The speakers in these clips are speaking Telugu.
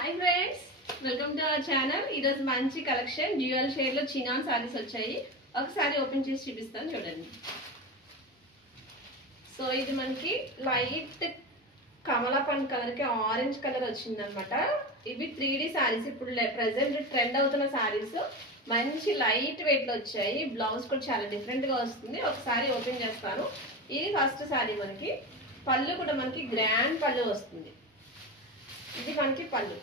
Hi friends, welcome to our channel. ఈరోజు మంచి కలెక్షన్ డ్యూయల్ షేడ్ లో చినాన్ సారీస్ వచ్చాయి. ఒకసారి ఓపెన్ చేసి చూపిస్తాను చూడండి. సో ఇది మనకి లైట్ కమలా పండు కలర్ కి ఆరెంజ్ కలర్ వచ్చింది అనమాట. ఇవి 3D సారీస్, ఇప్పుడు ప్రెసెంట్ ట్రెండ్ అవుతున్న సారీస్. మంచి లైట్ వెయిట్ లో వచ్చాయి. బ్లౌజ్ కూడా చాలా డిఫరెంట్ గా వస్తుంది. ఒకసారి ఓపెన్ చేస్తాను. ఇది ఫస్ట్ సారీ. మనకి పళ్ళు కూడా మనకి గ్రాండ్ పళ్ళు వస్తుంది. ఇది మనకి పళ్ళు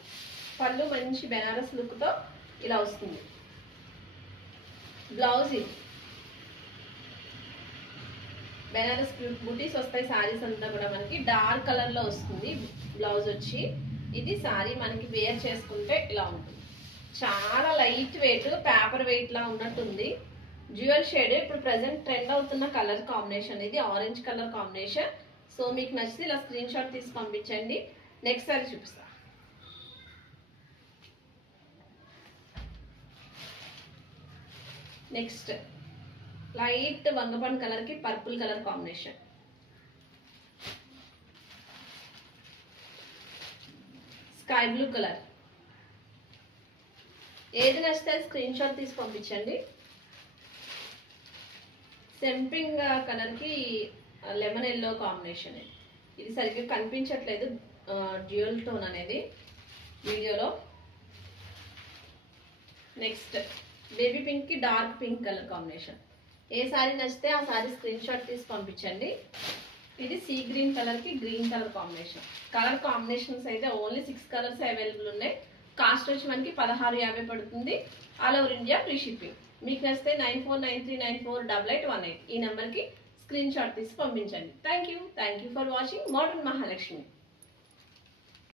మంచి బెనారస్ లుక్ తో ఇలా వస్తుంది. బ్లౌజ్ ఇది బెనారస్ బూటీస్ వస్తాయి. సారీస్ అంతా కూడా మనకి డార్క్ కలర్ లో వస్తుంది. బ్లౌజ్ వచ్చి ఇది సారీ మనకి వేర్ చేసుకుంటే ఇలా ఉంటుంది. చాలా లైట్ వెయిట్, పేపర్ వెయిట్ లా ఉన్నట్టుంది. డ్యూయల్ షేడ్ ఇప్పుడు ప్రెసెంట్ ట్రెండ్ అవుతున్న కలర్ కాంబినేషన్. ఇది ఆరెంజ్ కలర్ కాంబినేషన్. సో మీకు నచ్చితే ఇలా స్క్రీన్ షాట్ తీసి పంపించండి. నెక్స్ట్ సారీ చూపిస్తా. నెక్స్ట్ లైట్ వంగపండు కలర్ కి purple colour combination. Sky blue colour. ఏది నచ్చితే స్క్రీన్ షాట్ తీసి పంపించండి. సెంపింగ్ కలర్ కి లెమన్ ఎల్లో కాంబినేషన్. ఇది సరిగ్గా కనిపించట్లేదు డ్యూయల్ టోన్ అనేది వీడియోలో. నెక్స్ట్ బేబీ పింక్ కి డార్క్ పింక్ కలర్ కాంబినేషన్. ఏ సారీ నచ్చితే ఆ సారీ స్క్రీన్ షాట్ తీసి పంపించండి. ఇది సీ గ్రీన్ కలర్ కి green colour combination. Colour combinations అయితే ఓన్లీ 6 కలర్స్ అవైలబుల్ ఉన్నాయి. కాస్ట్ వచ్చి మనకి 1650 పడుతుంది. All over India free shipping. మీకు నచ్చితే 9493948818 ఈ నెంబర్ కి స్క్రీన్ షాట్ తీసి పంపించండి. Thank you for watching modern Mahalakshmi.